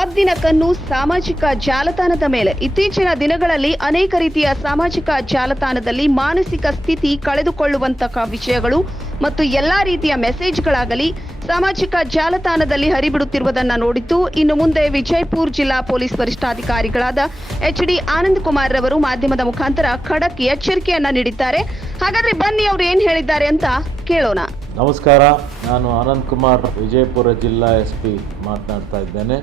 ಹದ್ದಿನ ಕಣ್ಣು ಸಾಮಾಜಿಕ ಜಾಲತಾಣದ ಮೇಲೆ. ಇತ್ತೀಚಿನ ದಿನಗಳಲ್ಲಿ ಅನೇಕ ರೀತಿಯ ಸಾಮಾಜಿಕ ಜಾಲತಾಣದಲ್ಲಿ ಮಾನಸಿಕ ಸ್ಥಿತಿ ಕಳೆದುಕೊಳ್ಳುವಂತಹ ವಿಷಯಗಳು ಮತ್ತು ಎಲ್ಲಾ ರೀತಿಯ ಮೆಸೇಜ್ಗಳಾಗಲಿ ಸಾಮಾಜಿಕ ಜಾಲತಾಣದಲ್ಲಿ ಹರಿಬಿಡುತ್ತಿರುವುದನ್ನು ನೋಡಿದ್ದು, ಇನ್ನು ಮುಂದೆ ವಿಜಯಪುರ ಜಿಲ್ಲಾ ಪೊಲೀಸ್ ವರಿಷ್ಠಾಧಿಕಾರಿಗಳಾದ ಎಚ್ ಡಿ ಆನಂದ್ ಕುಮಾರ್ ರವರು ಮಾಧ್ಯಮದ ಮುಖಾಂತರ ಖಡಕ್ ಎಚ್ಚರಿಕೆಯನ್ನ ನೀಡಿದ್ದಾರೆ. ಹಾಗಾದ್ರೆ ಬನ್ನಿ ಅವರು ಏನ್ ಹೇಳಿದ್ದಾರೆ ಅಂತ ಕೇಳೋಣ. ನಮಸ್ಕಾರ, ನಾನು ಆನಂದ್ ಕುಮಾರ್, ವಿಜಯಪುರ ಜಿಲ್ಲಾ ಎಸ್ ಪಿ ಮಾತನಾಡ್ತಾ ಇದ್ದೇನೆ.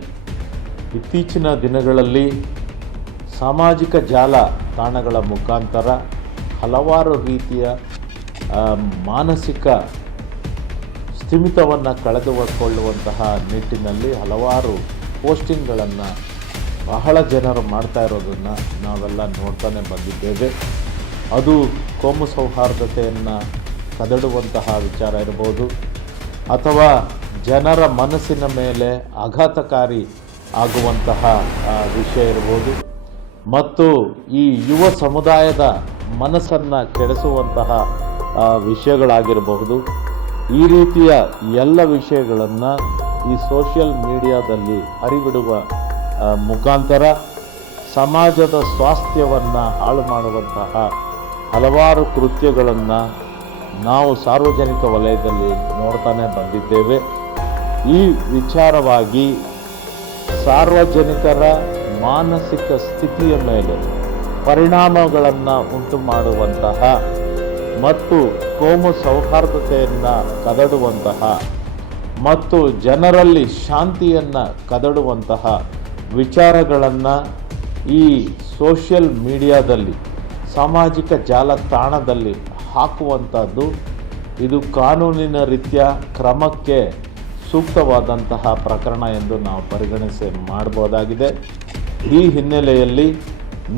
ಇತ್ತೀಚಿನ ದಿನಗಳಲ್ಲಿ ಸಾಮಾಜಿಕ ಜಾಲ ತಾಣಗಳ ಮುಖಾಂತರ ಹಲವಾರು ರೀತಿಯ ಮಾನಸಿಕ ಸ್ಥಿಮಿತವನ್ನು ಕಳೆದುಕೊಳ್ಳುವಂತಹ ನಿಟ್ಟಿನಲ್ಲಿ ಹಲವಾರು ಪೋಸ್ಟಿಂಗ್ಗಳನ್ನು ಬಹಳ ಜನರು ಮಾಡ್ತಾ ಇರೋದನ್ನು ನಾವೆಲ್ಲ ನೋಡ್ತಾನೆ ಬಂದಿದ್ದೇವೆ. ಅದು ಕೋಮು ಸೌಹಾರ್ದತೆಯನ್ನು ಕದಡುವಂತಹ ವಿಚಾರ ಇರ್ಬೋದು. ಅಥವಾ ಜನರ ಮನಸ್ಸಿನ ಮೇಲೆ ಆಘಾತಕಾರಿ ಆಗುವಂತಹ ವಿಷಯ ಇರ್ಬೋದು. ಮತ್ತು ಈ ಯುವ ಸಮುದಾಯದ ಮನಸ್ಸನ್ನು ಕೆಡಿಸುವಂತಹ ವಿಷಯಗಳಾಗಿರಬಹುದು. ಈ ರೀತಿಯ ಎಲ್ಲ ವಿಷಯಗಳನ್ನು ಈ ಸೋಷಿಯಲ್ ಮೀಡಿಯಾದಲ್ಲಿ ಅರಿಬಿಡುವ ಮುಖಾಂತರ ಸಮಾಜದ ಸ್ವಾಸ್ಥ್ಯವನ್ನು ಹಾಳು ಮಾಡುವಂತಹ ಹಲವಾರು ಕೃತ್ಯಗಳನ್ನು ನಾವು ಸಾರ್ವಜನಿಕ ವಲಯದಲ್ಲಿ ನೋಡ್ತಾನೆ ಬಂದಿದ್ದೇವೆ. ಈ ವಿಚಾರವಾಗಿ ಸಾರ್ವಜನಿಕರ ಮಾನಸಿಕ ಸ್ಥಿತಿಯ ಮೇಲೆ ಪರಿಣಾಮಗಳನ್ನು ಉಂಟು ಮಾಡುವಂತಹ ಮತ್ತು ಕೋಮು ಸೌಹಾರ್ದತೆಯನ್ನು ಕದಡುವಂತಹ ಮತ್ತು ಜನರಲ್ಲಿ ಶಾಂತಿಯನ್ನು ಕದಡುವಂತಹ ವಿಚಾರಗಳನ್ನು ಈ ಸೋಷಿಯಲ್ ಮೀಡಿಯಾದಲ್ಲಿ, ಸಾಮಾಜಿಕ ಜಾಲತಾಣದಲ್ಲಿ ಹಾಕುವಂಥದ್ದು ಇದು ಕಾನೂನಿನ ರೀತಿಯ ಕ್ರಮಕ್ಕೆ ಸೂಕ್ತವಾದಂತಹ ಪ್ರಕರಣ ಎಂದು ನಾವು ಪರಿಗಣಿಸಿ ಮಾಡಬಹುದಾಗಿದೆ. ಈ ಹಿನ್ನೆಲೆಯಲ್ಲಿ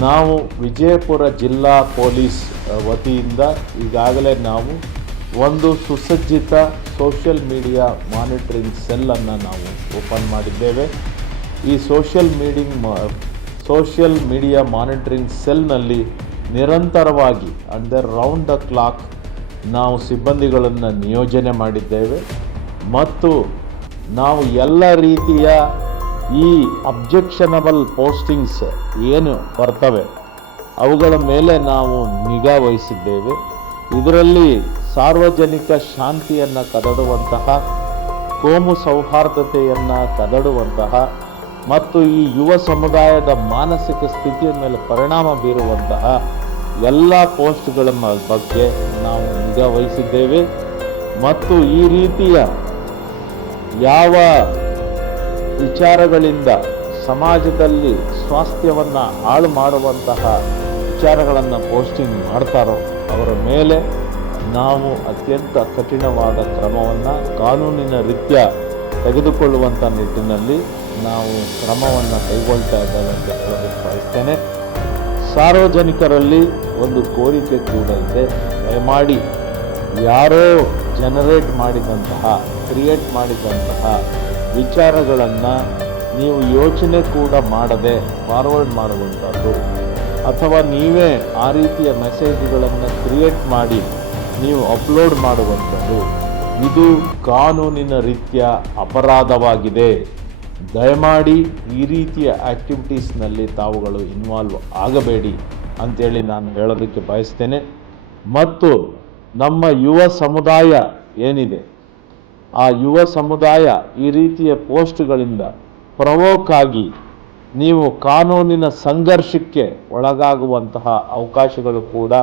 ನಾವು ವಿಜಯಪುರ ಜಿಲ್ಲಾ ಪೊಲೀಸ್ ವತಿಯಿಂದ ಈಗಾಗಲೇ ನಾವು ಒಂದು ಸುಸಜ್ಜಿತ ಸೋಷಿಯಲ್ ಮೀಡಿಯಾ ಮಾನಿಟರಿಂಗ್ ಸೆಲ್ಲನ್ನು ನಾವು ಓಪನ್ ಮಾಡಿದ್ದೇವೆ. ಈ social media social media monitoring ಸೆಲ್ನಲ್ಲಿ ನಿರಂತರವಾಗಿ ಅಂದರೆ ರೌಂಡ್ ದ ಕ್ಲಾಕ್ ನಾವು ಸಿಬ್ಬಂದಿಗಳನ್ನು ನಿಯೋಜನೆ ಮಾಡಿದ್ದೇವೆ. ಮತ್ತು ನಾವು ಎಲ್ಲ ರೀತಿಯ ಈ ಅಬ್ಜೆಕ್ಷನಬಲ್ ಪೋಸ್ಟಿಂಗ್ಸ್ ಏನು ಬರ್ತವೆ, ಅವುಗಳ ಮೇಲೆ ನಾವು ನಿಗಾ ವಹಿಸಿದ್ದೇವೆ. ಇದರಲ್ಲಿ ಸಾರ್ವಜನಿಕ ಶಾಂತಿಯನ್ನು ಕದಡುವಂತಹ, ಕೋಮು ಸೌಹಾರ್ದತೆಯನ್ನು ಕದಡುವಂತಹ ಮತ್ತು ಈ ಯುವ ಸಮುದಾಯದ ಮಾನಸಿಕ ಸ್ಥಿತಿಯ ಮೇಲೆ ಪರಿಣಾಮ ಬೀರುವಂತಹ ಎಲ್ಲ ಪೋಸ್ಟ್ಗಳ ಬಗ್ಗೆ ನಾವು ನಿಗಾ ವಹಿಸಿದ್ದೇವೆ. ಮತ್ತು ಈ ರೀತಿಯ ಯಾವ ವಿಚಾರಗಳಿಂದ ಸಮಾಜದಲ್ಲಿ ಸ್ವಾಸ್ಥ್ಯವನ್ನು ಹಾಳು ಮಾಡುವಂತಹ ವಿಚಾರಗಳನ್ನು ಪೋಸ್ಟಿಂಗ್ ಮಾಡ್ತಾರೋ ಅವರ ಮೇಲೆ ನಾವು ಅತ್ಯಂತ ಕಠಿಣವಾದ ಕ್ರಮವನ್ನು ಕಾನೂನಿನ ರೀತ್ಯ ತೆಗೆದುಕೊಳ್ಳುವಂಥ ನಿಟ್ಟಿನಲ್ಲಿ ನಾವು ಕ್ರಮವನ್ನು ಕೈಗೊಳ್ತಾ ಇದ್ದೇವೆ ಅಂತ ಹೇಳೋದಕ್ಕೆ ಸಾರ್ವಜನಿಕರಲ್ಲಿ ಒಂದು ಕೋರಿಕೆ ಕೂಡ ಇದೆ. ದಯಮಾಡಿ ಯಾರೋ ಜನರೇಟ್ ಮಾಡಿದಂತಹ ಕ್ರಿಯೇಟ್ ಮಾಡಿದಂತಹ ವಿಚಾರಗಳನ್ನು ನೀವು ಯೋಚನೆ ಕೂಡ ಮಾಡದೆ ಫಾರ್ವರ್ಡ್ ಮಾಡುವಂಥದ್ದು. ಅಥವಾ ನೀವೇ ಆ ರೀತಿಯ ಮೆಸೇಜ್ಗಳನ್ನು ಕ್ರಿಯೇಟ್ ಮಾಡಿ ನೀವು ಅಪ್ಲೋಡ್ ಮಾಡುವಂಥದ್ದು. ಇದು ಕಾನೂನಿನ ರೀತಿಯ ಅಪರಾಧವಾಗಿದೆ. ದಯಮಾಡಿ ಈ ರೀತಿಯ ಆ್ಯಕ್ಟಿವಿಟೀಸ್ನಲ್ಲಿ ತಾವುಗಳು ಇನ್ವಾಲ್ವ್ ಆಗಬೇಡಿ ಅಂತೇಳಿ ನಾನು ಹೇಳೋದಕ್ಕೆ ಬಯಸ್ತೇನೆ. ಮತ್ತು ನಮ್ಮ ಯುವ ಸಮುದಾಯ ಏನಿದೆ? ಆ ಯುವ ಸಮುದಾಯ ಈ ರೀತಿಯ ಪೋಸ್ಟ್ಗಳಿಂದ ಪ್ರವೋಕ್ ಆಗಿ ನೀವು ಕಾನೂನಿನ ಸಂಘರ್ಷಕ್ಕೆ ಒಳಗಾಗುವಂತಹ ಅವಕಾಶಗಳು ಕೂಡ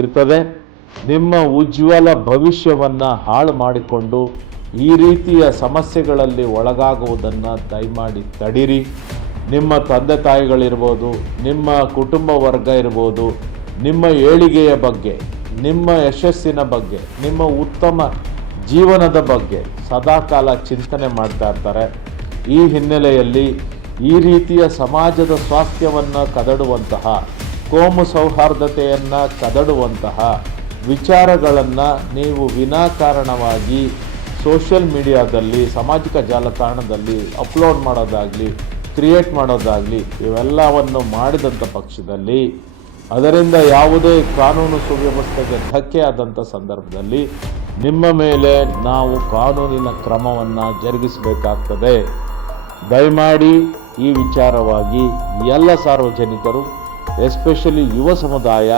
ಇರ್ತದೆ. ನಿಮ್ಮ ಉಜ್ವಲ ಭವಿಷ್ಯವನ್ನು ಹಾಳು ಮಾಡಿಕೊಂಡು ಈ ರೀತಿಯ ಸಮಸ್ಯೆಗಳಲ್ಲಿ ಒಳಗಾಗುವುದನ್ನು ದಯಮಾಡಿ ತಡೀರಿ. ನಿಮ್ಮ ತಂದೆ ತಾಯಿಗಳಿರ್ಬೋದು, ನಿಮ್ಮ ಕುಟುಂಬ ವರ್ಗ ಇರ್ಬೋದು, ನಿಮ್ಮ ಏಳಿಗೆಯ ಬಗ್ಗೆ ನಿಮ್ಮ ಯಶಸ್ಸಿನ ಬಗ್ಗೆ, ನಿಮ್ಮ ಉತ್ತಮ ಜೀವನದ ಬಗ್ಗೆ ಸದಾಕಾಲ ಚಿಂತನೆ ಮಾಡ್ತಾ ಇರ್ತಾರೆ. ಈ ಹಿನ್ನೆಲೆಯಲ್ಲಿ ಈ ರೀತಿಯ ಸಮಾಜದ ಸ್ವಾಸ್ಥ್ಯವನ್ನು ಕದಡುವಂತಹ, ಕೋಮು ಸೌಹಾರ್ದತೆಯನ್ನು ಕದಡುವಂತಹ ವಿಚಾರಗಳನ್ನು ನೀವು ವಿನಾಕಾರಣವಾಗಿ ಸೋಷಿಯಲ್ ಮೀಡಿಯಾದಲ್ಲಿ, ಸಾಮಾಜಿಕ ಜಾಲತಾಣದಲ್ಲಿ ಅಪ್ಲೋಡ್ ಮಾಡೋದಾಗಲಿ, ಕ್ರಿಯೇಟ್ ಮಾಡೋದಾಗಲಿ, ಇವೆಲ್ಲವನ್ನು ಮಾಡಿದಂಥ ಪಕ್ಷದಲ್ಲಿ ಅದರಿಂದ ಯಾವುದೇ ಕಾನೂನು ಸುವ್ಯವಸ್ಥೆಗೆ ಧಕ್ಕೆ ಆದಂಥ ಸಂದರ್ಭದಲ್ಲಿ ನಿಮ್ಮ ಮೇಲೆ ನಾವು ಕಾನೂನಿನ ಕ್ರಮವನ್ನು ಜರುಗಿಸಬೇಕಾಗ್ತದೆ. ದಯಮಾಡಿ ಈ ವಿಚಾರವಾಗಿ ಎಲ್ಲ ಸಾರ್ವಜನಿಕರು, ಎಸ್ಪೆಷಲಿ ಯುವ ಸಮುದಾಯ,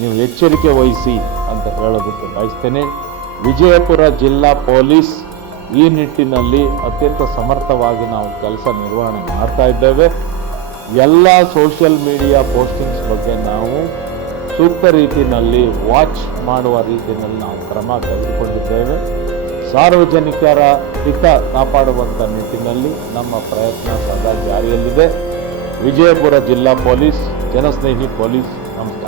ನೀವು ಎಚ್ಚರಿಕೆ ವಹಿಸಿ ಅಂತ ಹೇಳೋದಕ್ಕೆ ಬಯಸ್ತೇನೆ. ವಿಜಯಪುರ ಜಿಲ್ಲಾ ಪೊಲೀಸ್ ಈ ನಿಟ್ಟಿನಲ್ಲಿ ಅತ್ಯಂತ ಸಮರ್ಥವಾಗಿ ನಾವು ಕೆಲಸ ನಿರ್ವಹಣೆ ಮಾಡ್ತಾ ಇದ್ದೇವೆ. ಎಲ್ಲ ಸೋಷಿಯಲ್ ಮೀಡಿಯಾ ಪೋಸ್ಟಿಂಗ್ಸ್ ಬಗ್ಗೆ ನಾವು ಸೂಕ್ತ ರೀತಿಯಲ್ಲಿ ವಾಚ್ ಮಾಡುವ ರೀತಿಯಲ್ಲಿ ನಾವು ಕ್ರಮ ತೆಗೆದುಕೊಂಡಿದ್ದೇವೆ. ಸಾರ್ವಜನಿಕರ ಹಿತ ಕಾಪಾಡುವಂಥ ನಿಟ್ಟಿನಲ್ಲಿ ನಮ್ಮ ಪ್ರಯತ್ನ ಸದಾ ಜಾರಿಯಲ್ಲಿದೆ. ವಿಜಯಪುರ ಜಿಲ್ಲಾ ಪೊಲೀಸ್, ಜನಸ್ನೇಹಿ ಪೊಲೀಸ್ ನಮಸ್ಕಾರ.